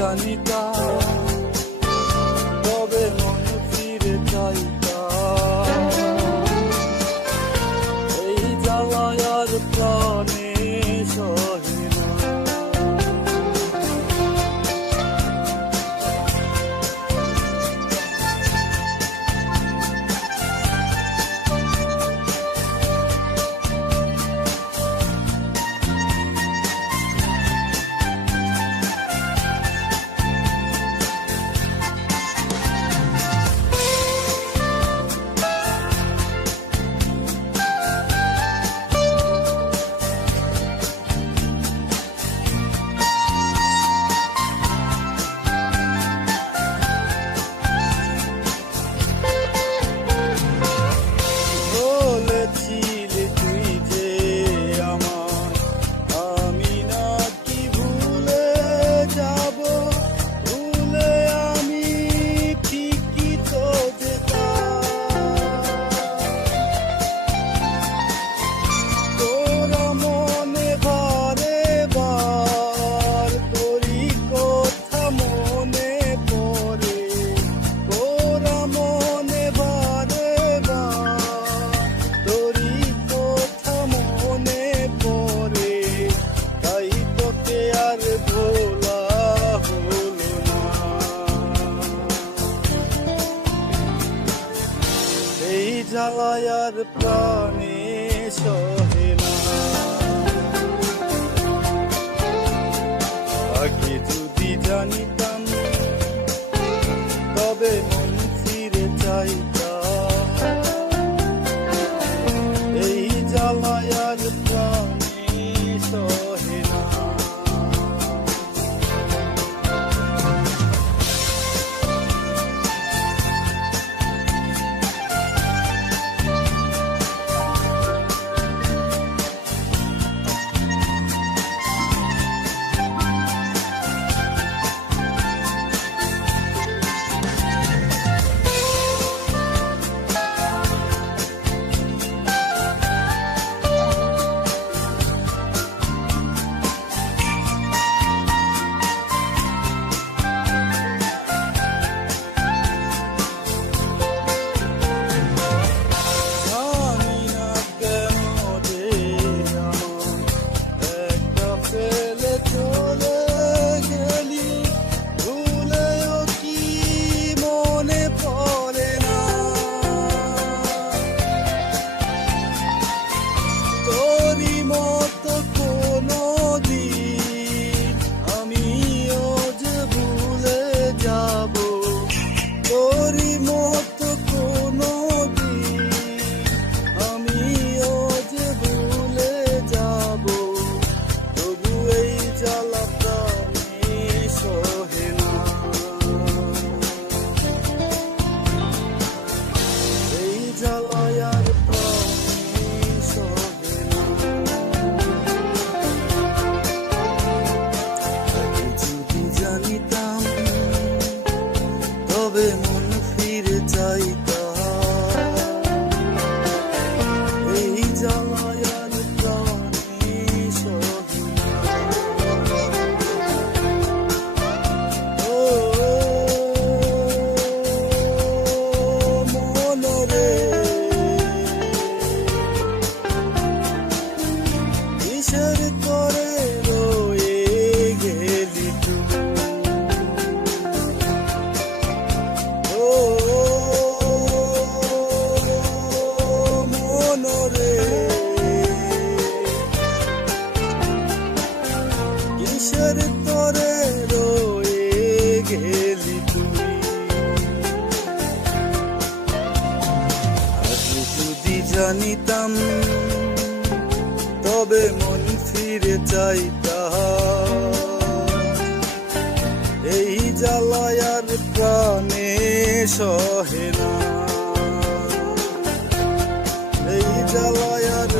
জানিতাম তবে মন ফিরে চাইতাম। এই জ্বালায় আর প্রাণে সহে না। জ্বালায় আর প্রাণে সহে না। আগে যদি জানিতাম তবে মন ফিরে চাইতাম। এই জ্বালায় আর প্রাণে সহে না। তবে মন ফিরে চাইতাম। এই জ্বালায় আর প্রাণে সহে না। ও মন রে, কিসের করে রয়ে গেলি তুই। কিসের তরে রয়ে গেলি তুই। আগে যদি জানিতাম তবে মন ফিরে চাইতাম। এই জ্বালায় আর প্রাণে সহে না। এই জ্বালায় আর